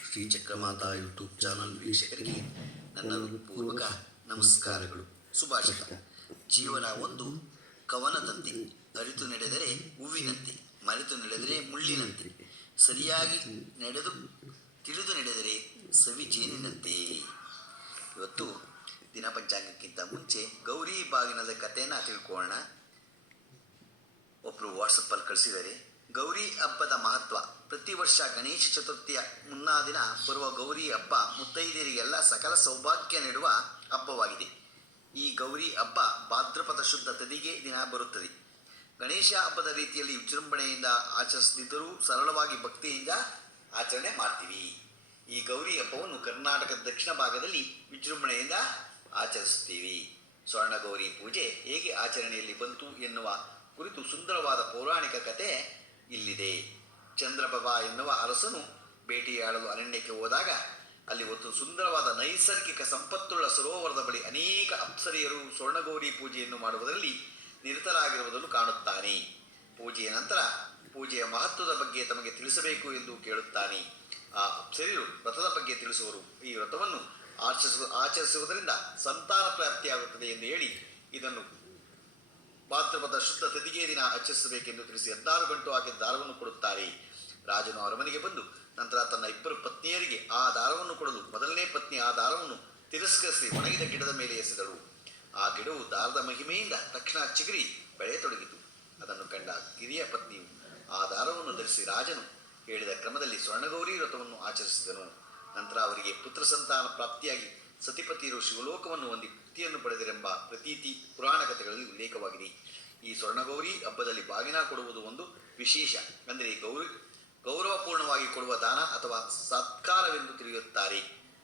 Shri Chakramata YouTube channel ವೀಕ್ಷಕರಿಗೆ ನನ್ನ ಪೂರ್ವಕ ನಮಸ್ಕಾರಗಳು. ಸುಭಾಷಿತ: ಜೀವನ ಒಂದು ಕವನದಂತೆ, ಅರಿತು ನಡೆದರೆ ಹೂವಿನಂತೆ, ಮರೆತು ನಡೆದರೆ ಮುಳ್ಳಿನಂತೆ, ಸರಿಯಾಗಿ ನಡೆದು ತಿಳಿದು ನಡೆದರೆ ಸವಿ ಜೇನಿನಂತೆ. ಇವತ್ತು ದಿನ ಪಂಚಾಂಗಕ್ಕಿಂತ ಮುಂಚೆ ಗೌರಿ ಬಾಗಿನದ ಕಥೆಯನ್ನು ತಿಳ್ಕೊಳ್ಳೋಣ. ಒಬ್ಬರು ವಾಟ್ಸಪ್ಪಲ್ಲಿ ಕಳಿಸಿದ್ದಾರೆ. ಗೌರಿ ಹಬ್ಬದ ಮಹತ್ವ: ಪ್ರತಿ ವರ್ಷ ಗಣೇಶ ಚತುರ್ಥಿಯ ಮುನ್ನಾ ದಿನ ಬರುವ ಗೌರಿ ಹಬ್ಬ ಮುತ್ತೈದೆಯರಿಗೆಲ್ಲ ಸಕಲ ಸೌಭಾಗ್ಯ ನೀಡುವ ಹಬ್ಬವಾಗಿದೆ. ಈ ಗೌರಿ ಹಬ್ಬ ಭಾದ್ರಪದ ಶುದ್ಧ ತದಿಗೆ ದಿನ ಬರುತ್ತದೆ. ಗಣೇಶ ಹಬ್ಬದ ರೀತಿಯಲ್ಲಿ ವಿಜೃಂಭಣೆಯಿಂದ ಆಚರಿಸದಿದ್ದರೂ ಸರಳವಾಗಿ ಭಕ್ತಿಯಿಂದ ಆಚರಣೆ ಮಾಡ್ತೀವಿ. ಈ ಗೌರಿ ಹಬ್ಬವನ್ನು ಕರ್ನಾಟಕದ ದಕ್ಷಿಣ ಭಾಗದಲ್ಲಿ ವಿಜೃಂಭಣೆಯಿಂದ ಆಚರಿಸುತ್ತೀವಿ. ಸ್ವರ್ಣ ಗೌರಿ ಪೂಜೆ ಹೇಗೆ ಆಚರಣೆಯಲ್ಲಿ ಬಂತು ಎನ್ನುವ ಕುರಿತು ಸುಂದರವಾದ ಪೌರಾಣಿಕ ಕಥೆ ಇಲ್ಲಿದೆ. ಚಂದ್ರಪ್ರಭ ಎನ್ನುವ ಅರಸನು ಭೇಟಿಯಾಡಲು ಅರಣ್ಯಕ್ಕೆ ಹೋದಾಗ ಅಲ್ಲಿ ಒಂದು ಸುಂದರವಾದ ನೈಸರ್ಗಿಕ ಸಂಪತ್ತುಳ್ಳ ಸರೋವರದ ಬಳಿ ಅನೇಕ ಅಪ್ಸರಿಯರು ಸ್ವರ್ಣಗೌರಿ ಪೂಜೆಯನ್ನು ಮಾಡುವುದರಲ್ಲಿ ನಿರತರಾಗಿರುವುದನ್ನು ಕಾಣುತ್ತಾನೆ. ಪೂಜೆಯ ನಂತರ ಪೂಜೆಯ ಮಹತ್ವದ ಬಗ್ಗೆ ತಮಗೆ ತಿಳಿಸಬೇಕು ಎಂದು ಕೇಳುತ್ತಾನೆ. ಆ ಅಪ್ಸರಿಯರು ವ್ರತದ ಬಗ್ಗೆ ತಿಳಿಸುವರು. ಈ ವ್ರತವನ್ನು ಆಚರಿಸುವುದರಿಂದ ಸಂತಾನ ಪ್ರಾಪ್ತಿಯಾಗುತ್ತದೆ ಎಂದು ಹೇಳಿ ಇದನ್ನು ಭಾದ್ರಪದ ಶುದ್ಧ ತದಿಗೆ ದಿನ ಆಚರಿಸಬೇಕೆಂದು ತಿಳಿಸಿ 16 ಗಂಟು ಹಾಕಿದ ದಾರವನ್ನು ಕೊಡುತ್ತಾರೆ. ರಾಜನು ಅರಮನೆಗೆ ಬಂದು ನಂತರ ತನ್ನ 2 ಪತ್ನಿಯರಿಗೆ ಆ ದಾರವನ್ನು ಕೊಡಲು ಮೊದಲನೇ ಪತ್ನಿ ಆ ದಾರವನ್ನು ತಿರಸ್ಕರಿಸಿ ಒಣಗಿದ ಗಿಡದ ಮೇಲೆ ಎಸೆದಳು. ಆ ಗಿಡವು ದಾರದ ಮಹಿಮೆಯಿಂದ ತಕ್ಷಣ ಚಿಗುರಿ ಬೆಳೆಯತೊಡಗಿತು. ಅದನ್ನು ಕಂಡ ಕಿರಿಯ ಪತ್ನಿಯು ಆ ದಾರವನ್ನು ಧರಿಸಿ ರಾಜನು ಹೇಳಿದ ಕ್ರಮದಲ್ಲಿ ಸ್ವರ್ಣಗೌರಿ ವ್ರತವನ್ನು ಆಚರಿಸಿದನು. ನಂತರ ಅವರಿಗೆ ಪುತ್ರ ಸಂತಾನ ಪ್ರಾಪ್ತಿಯಾಗಿ ಸತಿಪತಿಯರು ಶಿವಲೋಕವನ್ನು ಹೊಂದಿ ಮುಕ್ತಿಯನ್ನು ಪಡೆದರೆಂಬ ಪ್ರತೀತಿ ಪುರಾಣ ಕಥೆಗಳಲ್ಲಿ ಉಲ್ಲೇಖವಾಗಿದೆ. ಈ ಸ್ವರ್ಣಗೌರಿ ಹಬ್ಬದಲ್ಲಿ ಬಾಗಿನ ಕೊಡುವುದು ಒಂದು ವಿಶೇಷ. ಅಂದರೆ ಗೌರವಪೂರ್ಣವಾಗಿ ಕೊಡುವ ದಾನ ಅಥವಾ ಸತ್ಕಾರವೆಂದು ತಿಳಿಯುತ್ತಾರೆ.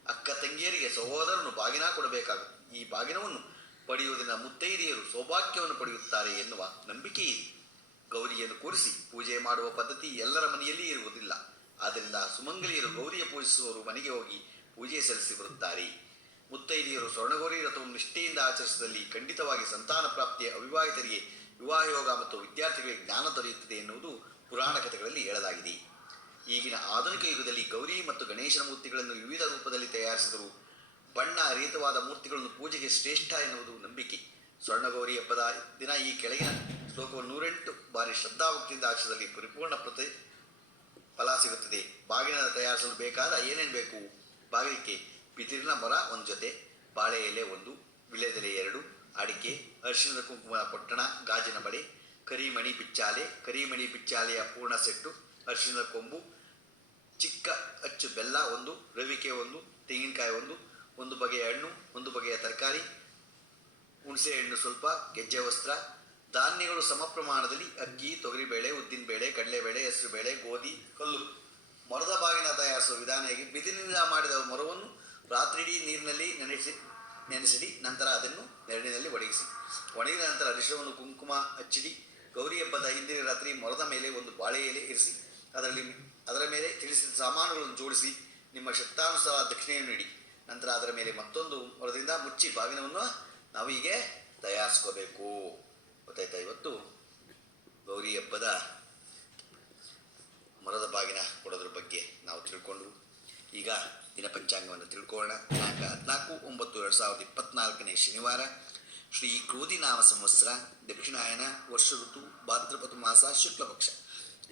ಅಕ್ಕ ತಂಗಿಯರಿಗೆ ಸಹೋದರನು ಬಾಗಿನ ಕೊಡಬೇಕಾಗುತ್ತದೆ. ಈ ಬಾಗಿನವನ್ನು ಪಡೆಯುವುದರಿಂದ ಮುತ್ತೈದೆಯರು ಸೌಭಾಗ್ಯವನ್ನು ಪಡೆಯುತ್ತಾರೆ ಎನ್ನುವ ನಂಬಿಕೆ ಇದೆ. ಗೌರಿಯನ್ನು ಕೂರಿಸಿ ಪೂಜೆ ಮಾಡುವ ಪದ್ಧತಿ ಎಲ್ಲರ ಮನೆಯಲ್ಲಿ ಇರುವುದಿಲ್ಲ. ಆದ್ದರಿಂದ ಸುಮಂಗಲಿಯರು ಗೌರಿಯ ಪೂಜಿಸುವವರು ಮನೆಗೆ ಹೋಗಿ ಪೂಜೆ ಸಲ್ಲಿಸಿ ಬರುತ್ತಾರೆ. ಮುತ್ತೈದೆಯರು ಸ್ವರ್ಣಗೌರಿ ವ್ರತವನ್ನು ನಿಷ್ಠೆಯಿಂದ ಆಚರಿಸಿದಲ್ಲಿ ಖಂಡಿತವಾಗಿ ಸಂತಾನ ಪ್ರಾಪ್ತಿಯ ಅವಿವಾಹಿತರಿಗೆ ವಿವಾಹ ಯೋಗ ಮತ್ತು ವಿದ್ಯಾರ್ಥಿಗಳಿಗೆ ಜ್ಞಾನ ದೊರೆಯುತ್ತದೆ ಎನ್ನುವುದು ಪುರಾಣ ಕಥೆಗಳಲ್ಲಿ ಹೇಳಲಾಗಿದೆ. ಈಗಿನ ಆಧುನಿಕ ಯುಗದಲ್ಲಿ ಗೌರಿ ಮತ್ತು ಗಣೇಶನ ಮೂರ್ತಿಗಳನ್ನು ವಿವಿಧ ರೂಪದಲ್ಲಿ ತಯಾರಿಸಿದರು. ಬಣ್ಣ ರಹಿತವಾದ ಮೂರ್ತಿಗಳನ್ನು ಪೂಜೆಗೆ ಶ್ರೇಷ್ಠ ಎನ್ನುವುದು ನಂಬಿಕೆ. ಸ್ವರ್ಣಗೌರಿ ಹಬ್ಬದ ದಿನ ಈ ಕೆಳಗಿನ ಶ್ಲೋಕವನ್ನು 108 ಬಾರಿ ಶ್ರದ್ಧಾಭಕ್ತಿಯಿಂದ ಆಚರಿಸಿದಲ್ಲಿ ಪರಿಪೂರ್ಣ ಫಲ ಸಿಗುತ್ತದೆ. ಬಾಗಿನ ತಯಾರಿಸಲು ಬೇಕಾದ ಏನೇನು ಬೇಕು: ಬಾಗಿಲಿಗೆ ಬಿದಿರಿನ ಮರ 1 ಜೊತೆ, ಬಾಳೆ ಎಲೆ 1, ವಿಳ್ಯದೆಲೆ 2, ಅಡಿಕೆ, ಅರಿಶಿಣದ ಕುಂಕುಮ ಪೊಟ್ಟಣ, ಗಾಜಿನ ಬಳೆ, ಕರಿಮಣಿ ಬಿಚ್ಚಾಲೆಯ ಪೂರ್ಣ ಸೆಟ್ಟು, ಅರಿಶಿಣದ ಕೊಂಬು, ಚಿಕ್ಕ ಅಚ್ಚು ಬೆಲ್ಲ 1, ರವಿಕೆ 1, ತೆಂಗಿನಕಾಯಿ 1, 1 ಬಗೆಯ ಹಣ್ಣು, 1 ಬಗೆಯ ತರಕಾರಿ, ಹುಣಸೆ ಹಣ್ಣು ಸ್ವಲ್ಪ, ಗೆಜ್ಜೆ ವಸ್ತ್ರ, ಧಾನ್ಯಗಳು ಸಮ ಪ್ರಮಾಣದಲ್ಲಿ ಅಕ್ಕಿ, ತೊಗರಿಬೇಳೆ, ಉದ್ದಿನಬೇಳೆ, ಕಡಲೆಬೇಳೆ, ಹೆಸರುಬೇಳೆ, ಗೋಧಿ, ಕಲ್ಲು. ಮರದ ಬಾಗಿನ ತಯಾರಿಸುವ ವಿಧಾನ: ಬಿದಿರಿನಿಂದ ಮಾಡಿದ ಮರವನ್ನು ರಾತ್ರಿಡೀ ನೀರಿನಲ್ಲಿ ನೆನೆಸಿಡಿ. ನಂತರ ಅದನ್ನು ನೆರಳಿನಲ್ಲಿ ಒಣಗಿಸಿ. ಒಣಗಿದ ನಂತರ ಅರಿಶಿಣವನ್ನು ಕುಂಕುಮ ಹಚ್ಚಿಡಿ. ಗೌರಿ ಹಬ್ಬದ ಹಿಂದಿನ ರಾತ್ರಿ ಮರದ ಮೇಲೆ 1 ಬಾಳೆ ಎಲೆ ಇರಿಸಿ ಅದರ ಮೇಲೆ ತಿಳಿಸಿದ ಸಾಮಾನುಗಳನ್ನು ಜೋಡಿಸಿ ನಿಮ್ಮ ಶಕ್ತಾನುಸಾರ ದಕ್ಷಿಣೆಯನ್ನು ನೀಡಿ. ನಂತರ ಅದರ ಮೇಲೆ ಮತ್ತೊಂದು ಮರದಿಂದ ಮುಚ್ಚಿ ಬಾಗಿನವನ್ನು ನಾವು ಹೀಗೆ ತಯಾರಿಸ್ಕೋಬೇಕು. ಗೊತ್ತಾಯ್ತಾ? ಇವತ್ತು ಗೌರಿ ಹಬ್ಬದ ಮರದ ಬಾಗಿನ ಕೊಡೋದ್ರ ಬಗ್ಗೆ ನಾವು ತಿಳ್ಕೊಂಡು ಈಗ ದಿನ ಪಂಚಾಂಗವನ್ನು ತಿಳ್ಕೊಳ್ಳೋಣ. 14/9/2024 ಶನಿವಾರ, ಶ್ರೀ ಕ್ರೋಧಿನಾಮ ಸಂವತ್ಸರ, ದಕ್ಷಿಣಾಯನ, ವರ್ಷ ಋತು ಭಾದ್ರಪದ ಮಾಸ, ಶುಕ್ಲಪಕ್ಷ,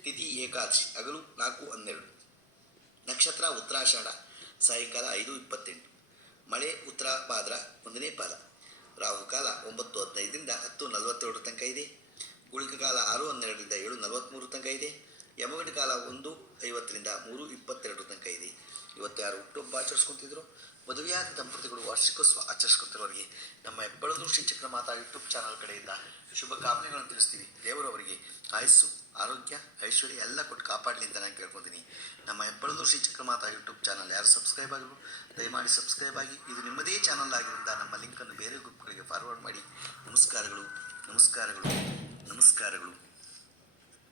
ತಿಥಿ ಏಕಾದಶಿ, ಹಗಲು 4:12, ನಕ್ಷತ್ರ ಉತ್ತರಾಷಾಢ, ಸಾಯಂಕಾಲ 5:28, ಮಳೆ ಉತ್ತರ ಭಾದ್ರ 1ನೇ ಪಾದ, ರಾಹುಕಾಲ 9:15ರಿಂದ 10:47 ತನಕ ಇದೆ, ಗುಳಿಕ ಕಾಲ 6:12ರಿಂದ 7:43 ತನಕ ಇದೆ, ಯಮಗಂಟ ಕಾಲ 1:50ರಿಂದ 3:22 ತನಕ ಇದೆ. ಇವತ್ತು ಯಾರು ಹುಟ್ಟುಹಬ್ಬ ಆಚರಿಸ್ಕೊತಿದ್ರು, ಮದುವೆಯಾದ ದಂಪತಿಗಳು ವಾರ್ಷಿಕೋತ್ಸವ ಆಚರಿಸ್ಕೊತಿರೋರಿಗೆ ನಮ್ಮ ಹೆಬ್ಬಳದು ಶ್ರೀ ಚಕ್ರಮಾತಾ ಯೂಟ್ಯೂಬ್ ಚಾನಲ್ ಕಡೆಯಿಂದ ಶುಭ ಕಾಮನೆಗಳನ್ನು ತಿಳಿಸ್ತೀವಿ. ದೇವರು ಅವರಿಗೆ ಆಯಸ್ಸು, ಆರೋಗ್ಯ, ಐಶ್ವರ್ಯ ಎಲ್ಲ ಕೊಟ್ಟು ಕಾಪಾಡಲಿ ಅಂತ ನಾನು ಕೇಳ್ಕೊತೀನಿ. ನಮ್ಮ ಹೆಬ್ಬಳದು ಶ್ರೀ ಚಕ್ರಮಾತಾ ಯೂಟ್ಯೂಬ್ ಚಾನಲ್ ಯಾರು ಸಬ್ಸ್ಕ್ರೈಬ್ ಆಗಲು ದಯಮಾಡಿ ಸಬ್ಸ್ಕ್ರೈಬ್ ಆಗಿ. ಇದು ನಿಮ್ಮದೇ ಚಾನಲ್ ಆಗಿದ್ದರಿಂದ ನಮ್ಮ ಲಿಂಕನ್ನು ಬೇರೆ ಗ್ರೂಪ್ಗಳಿಗೆ ಫಾರ್ವರ್ಡ್ ಮಾಡಿ. ನಮಸ್ಕಾರಗಳು.